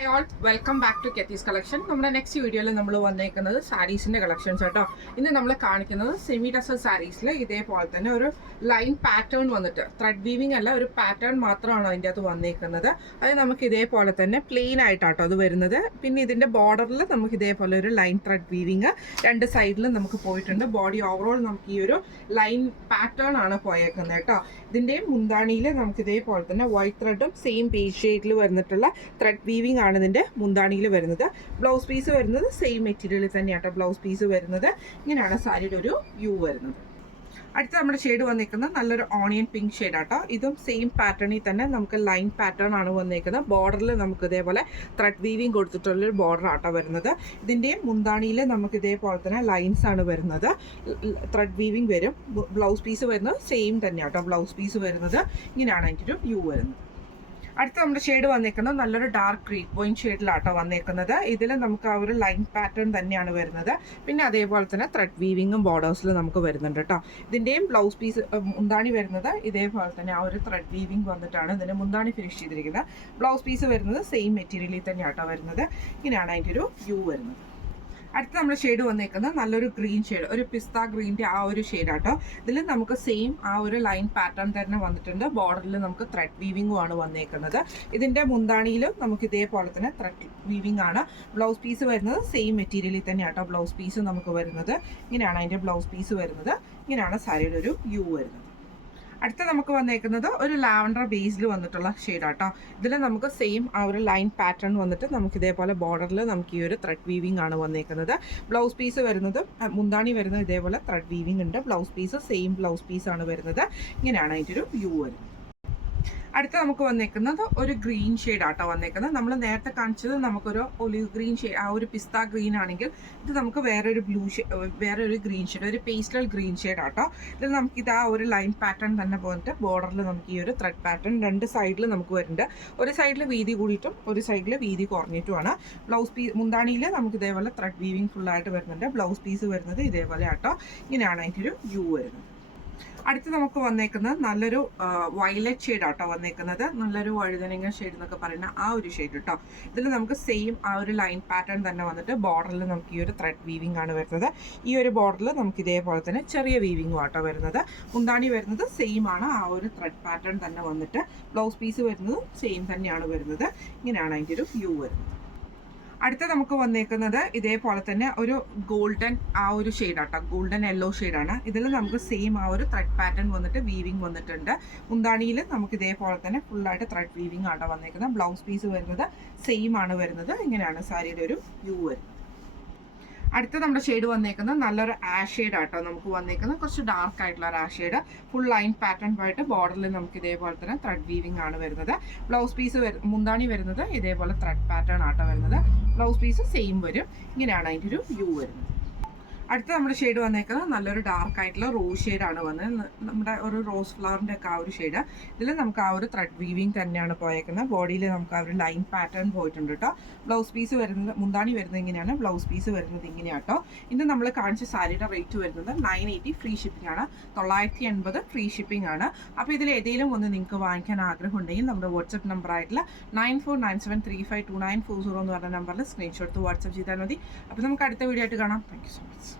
Hi all welcome back to Kethees collection. നമ്മുടെ next വീഡിയോയിൽ നമ്മൾ വന്നേക്കുന്നത് സാരീസിൻ്റെ കളക്ഷൻസ് കേട്ടോ. ഇന്ന് നമ്മൾ കാണിക്കുന്നത് സെമി ടസർ സാരീസിൽ ഇതേപോലെ തന്നെ ഒരു ലൈൻ പാറ്റേൺ വന്നിട്ട് ത്രെഡ് വീവിങ് അല്ല, ഒരു പാറ്റേൺ മാത്രമാണ് അതിൻ്റെ അകത്ത് വന്നേക്കുന്നത്. അത് നമുക്ക് ഇതേപോലെ തന്നെ പ്ലെയിൻ ആയിട്ടാട്ടോ അത് വരുന്നത്. പിന്നെ ഇതിൻ്റെ ബോർഡറിൽ നമുക്ക് ഇതേപോലെ ഒരു ലൈൻ ത്രെഡ് വീവിങ് രണ്ട് സൈഡിലും നമുക്ക് പോയിട്ടുണ്ട്. ബോഡി ഓവറോൾ നമുക്ക് ഈ ഒരു ലൈൻ പാറ്റേൺ ആണ് പോയേക്കുന്നത് കേട്ടോ. ഇതിൻ്റെയും മുന്താണിയിൽ നമുക്ക് ഇതേപോലെ തന്നെ വൈറ്റ് ത്രെഡും സെയിം പേജ് ഷെയ്ഡിൽ വന്നിട്ടുള്ള ത്രെഡ് വീവിങ് ആണ് ഇതിൻ്റെ മുന്താണിയിൽ വരുന്നത്. ബ്ലൗസ് പീസ് വരുന്നത് സെയിം മെറ്റീരിയലിൽ തന്നെയാട്ടോ ബ്ലൗസ് പീസ് വരുന്നത്. ഇങ്ങനെയാണ് സാരിയുടെ ഒരു വ്യൂ വരുന്നത്. അടുത്ത നമ്മുടെ ഷെയ്ഡ് വന്നിരിക്കുന്നത് നല്ലൊരു ഓണിയൻ പിങ്ക് ഷെയ്ഡാട്ടോ. ഇതും സെയിം പാറ്റേണിൽ തന്നെ നമുക്ക് ലൈൻ പാറ്റേൺ ആണ് വന്നിരിക്കുന്നത്. ബോർഡറിൽ നമുക്ക് ഇതേപോലെ ത്രെഡ് വീവിങ് കൊടുത്തിട്ടുള്ളൊരു ബോർഡർ ആട്ടോ വരുന്നത്. ഇതിൻ്റെയും മുന്താണിയിൽ നമുക്ക് ഇതേപോലെ തന്നെ ലൈൻസ് ആണ് വരുന്നത്. ത്രെഡ് വീവിങ് വരും. ബ്ലൗസ് പീസ് വരുന്നത് സെയിം തന്നെയാട്ടോ ബ്ലൗസ് പീസ് വരുന്നത്. ഇങ്ങനെയാണ് അതിൻ്റെ ഒരു വ്യൂ വരുന്നത്. അടുത്ത നമ്മുടെ ഷെയ്ഡ് വന്നേക്കുന്നത് നല്ലൊരു ഡാർക്ക് ഗ്രീൻ വൈൻ ഷെയ്ഡിലാട്ടോ വന്നേക്കുന്നത്. ഇതിൽ നമുക്ക് ആ ഒരു ലൈൻ പാറ്റേൺ തന്നെയാണ് വരുന്നത്. പിന്നെ അതേപോലെ തന്നെ ത്രെഡ് വീവിങ്ങും ബോർഡേഴ്സിൽ നമുക്ക് വരുന്നുണ്ട് കേട്ടോ. ഇതിൻ്റെയും ബ്ലൗസ് പീസ് മുന്താണി വരുന്നത് ഇതേപോലെ തന്നെ ആ ഒരു ത്രെഡ് വീവിങ് വന്നിട്ടാണ് ഇതിൻ്റെ മുന്താണി ഫിനിഷ് ചെയ്തിരിക്കുന്നത്. ബ്ലൗസ് പീസ് വരുന്നത് സെയിം മെറ്റീരിയലിൽ തന്നെയാട്ടോ വരുന്നത്. ഇങ്ങനെയാണ് അതിൻ്റെ ഒരു വ്യൂ വരുന്നത്. അടുത്ത നമ്മുടെ ഷെയ്ഡ് വന്നേക്കുന്നത് നല്ലൊരു ഗ്രീൻ ഷെയ്ഡ്, ഒരു പിസ്ത ഗ്രീൻ്റെ ആ ഒരു ഷെയ്ഡാട്ടോ. ഇതിൽ നമുക്ക് സെയിം ആ ഒരു ലൈൻ പാറ്റേൺ തന്നെ വന്നിട്ടുണ്ട്. ബോർഡറിൽ നമുക്ക് ത്രെഡ് വീവിങ്ങും ആണ് വന്നേക്കുന്നത്. ഇതിൻ്റെ മുന്താണിയിലും നമുക്ക് ഇതേപോലെ തന്നെ ത്രെഡ് വീവിങ് ആണ്. ബ്ലൗസ് പീസ് വരുന്നത് സെയിം മെറ്റീരിയലിൽ തന്നെയാട്ടോ ബ്ലൗസ് പീസ് നമുക്ക് വരുന്നത്. ഇങ്ങനെയാണ് അതിൻ്റെ ബ്ലൗസ് പീസ് വരുന്നത്. ഇങ്ങനെയാണ് സാരിയുടെ ഒരു വ്യൂ വരുന്നത്. അടുത്ത നമുക്ക് വന്നേക്കുന്നത് ഒരു ലാവൻഡർ ബേസിൽ വന്നിട്ടുള്ള ഷെയ്ഡാട്ടോ. ഇതിൽ നമുക്ക് സെയിം ആ ഒരു ലൈൻ പാറ്റേൺ വന്നിട്ട് നമുക്ക് ഇതേപോലെ ബോർഡറിൽ നമുക്ക് ഈ ഒരു ത്രെഡ് വീവിങ് ആണ് വന്നേക്കുന്നത്. ബ്ലൗസ് പീസ് വരുന്നത് മുന്താണി വരുന്നത് ഇതേപോലെ ത്രെഡ് വീവിങ് ഉണ്ട്. ബ്ലൗസ് പീസ് സെയിം ബ്ലൗസ് പീസാണ് വരുന്നത്. ഇങ്ങനെയാണ് അതിൻ്റെ ഒരു വ്യൂ വരുന്നത്. അടുത്ത നമുക്ക് വന്നേക്കുന്നത് ഒരു ഗ്രീൻ ഷെയ്ഡാട്ടോ വന്നേക്കുന്നത്. നമ്മൾ നേരത്തെ കാണിച്ചത് നമുക്കൊരു ഒലിവ് ഗ്രീൻ ഷെയ്ഡ്, ആ ഒരു പിസ്ത ഗ്രീൻ ആണെങ്കിൽ ഇത് നമുക്ക് വേറൊരു വേറൊരു ഗ്രീൻ ഷെയ്ഡ്, ഒരു പേസ്റ്റൽ ഗ്രീൻ ഷെയ്ഡാട്ടോ. ഇതിൽ നമുക്കിത് ആ ഒരു ലൈൻ പാറ്റേൺ തന്നെ പോയിട്ട് ബോർഡറിൽ നമുക്ക് ഈ ഒരു ത്രെഡ് പാറ്റേൺ രണ്ട് സൈഡിൽ നമുക്ക് വരുന്നുണ്ട്. ഒരു സൈഡിൽ വീതി കൂടിയിട്ടും ഒരു സൈഡിൽ വീതി കുറഞ്ഞിട്ടുമാണ്. ബ്ലൗസ് പീസ് മുന്താണിയിൽ നമുക്ക് ഇതേപോലെ ത്രെഡ് വീവിങ് ഫുള്ളായിട്ട് വരുന്നുണ്ട്. ബ്ലൗസ് പീസ് വരുന്നത് ഇതേപോലെ ആട്ടോ. ഇങ്ങനെയാണ് അതിൻ്റെ ഒരു വ്യൂ വരുന്നത്. അടുത്ത് നമുക്ക് വന്നേക്കുന്നത് നല്ലൊരു വയലറ്റ് ഷെയ്ഡ് ആട്ടോ വന്നേക്കുന്നത്. നല്ലൊരു വഴുതനങ്ങ ഷെയ്ഡ് എന്നൊക്കെ പറയുന്ന ആ ഒരു ഷെയ്ഡ് കേട്ടോ. ഇതിൽ നമുക്ക് സെയിം ആ ഒരു ലൈൻ പാറ്റേൺ തന്നെ വന്നിട്ട് ബോർഡറിൽ നമുക്ക് ഈ ഒരു ത്രെഡ് വീവിങ് ആണ് വരുന്നത്. ഈ ഒരു ബോർഡറിൽ നമുക്ക് ഇതേപോലെ തന്നെ ചെറിയ വീവിങ്ങും ആട്ടോ വരുന്നത്. മുന്താണി വരുന്നത് സെയിം ആണ്, ആ ഒരു ത്രെഡ് പാറ്റേൺ തന്നെ വന്നിട്ട് ബ്ലൗസ് പീസ് വരുന്നതും സെയിം തന്നെയാണ് വരുന്നത്. ഇങ്ങനെയാണ് അതിൻ്റെ ഒരു വ്യൂ വരുന്നത്. അടുത്ത നമുക്ക് വന്നേക്കുന്നത് ഇതേപോലെ തന്നെ ഒരു ഗോൾഡൻ ആ ഒരു ഷെയ്ഡാട്ടോ, ഗോൾഡൻ യെല്ലോ ഷെയ്ഡാണ്. ഇതിൽ നമുക്ക് സെയിം ആ ഒരു ത്രെഡ് പാറ്റേൺ വന്നിട്ട് വീവിങ് വന്നിട്ടുണ്ട്. മുന്താണിയിൽ നമുക്ക് ഇതേപോലെ തന്നെ ഫുള്ളായിട്ട് ത്രെഡ് വീവിങ് ആട്ടോ വന്നേക്കുന്നത്. ബ്ലൗസ് പീസ് വരുന്നത് സെയിം ആണ് വരുന്നത്. ഇങ്ങനെയാണ് സാരിയുടെ ഒരു വ്യൂ വരുന്നത്. അടുത്ത നമ്മുടെ ഷെയ്ഡ് വന്നേക്കുന്നത് നല്ലൊരു ആഷ് ഷെയ്ഡ് ആട്ടോ നമുക്ക് വന്നേക്കുന്നത്. കുറച്ച് ഡാർക്ക് ആയിട്ടുള്ള ഒരു ash shade, full line pattern ആയിട്ട് ബോർഡറിൽ നമുക്ക് ഇതേപോലെ തന്നെ ത്രെഡ് വീവിങ് ആണ് വരുന്നത്. ബ്ലൗസ് പീസ് മുന്താണി വരുന്നത് ഇതേപോലെ ത്രെഡ് പാറ്റേൺ ആട്ടോ വരുന്നത്. ബ്ലൗസ് പീസ് സെയിം വരും. ഇങ്ങനെയാണ് അതിൻ്റെ ഒരു വ്യൂ വരുന്നത്. അടുത്ത നമ്മുടെ ഷെയ്ഡ് വന്നേക്കുന്നത് നല്ലൊരു ഡാർക്ക് ആയിട്ടുള്ള റോസ് ഷെയ്ഡാണ് വന്നത്. നമ്മുടെ ഒരു റോസ് ഫ്ലവറിൻ്റെ ഒക്കെ ആ ഒരു ഷെയ്ഡ്. ഇതിൽ നമുക്ക് ആ ഒരു ത്രെഡ് വീവിങ് തന്നെയാണ് പോയേക്കുന്നത്. ബോഡിയിൽ നമുക്ക് ആ ഒരു ലൈൻ പാറ്റേൺ പോയിട്ടുണ്ട് കേട്ടോ. ബ്ലൗസ് പീസ് വരുന്നത് മുന്താണി വരുന്നത് ഇങ്ങനെയാണ്. ബ്ലൗസ് പീസ് വരുന്നത് ഇങ്ങനെയാട്ടോ. ഇന്ന് നമ്മൾ കാണിച്ച സാരിയുടെ റേറ്റ് വരുന്നത് 980 ഫ്രീ ഷിപ്പിംഗ് ആണ്. 980 ഫ്രീ ഷിപ്പിംഗ് ആണ്. അപ്പോൾ ഇതിൽ ഏതെങ്കിലും ഒന്ന് നിങ്ങൾക്ക് വാങ്ങിക്കാൻ ആഗ്രഹം ഉണ്ടെങ്കിൽ നമ്മുടെ വാട്സപ്പ് നമ്പർ ആയിട്ടുള്ള 9497352940 എന്ന് പറഞ്ഞ നമ്പറിൽ സ്ക്രീൻഷോട്ട് വാട്സപ്പ് ചെയ്താൽ മതി. അപ്പോൾ നമുക്ക് അടുത്ത വീഡിയോ ആയിട്ട് കാണാം. Thank you so much.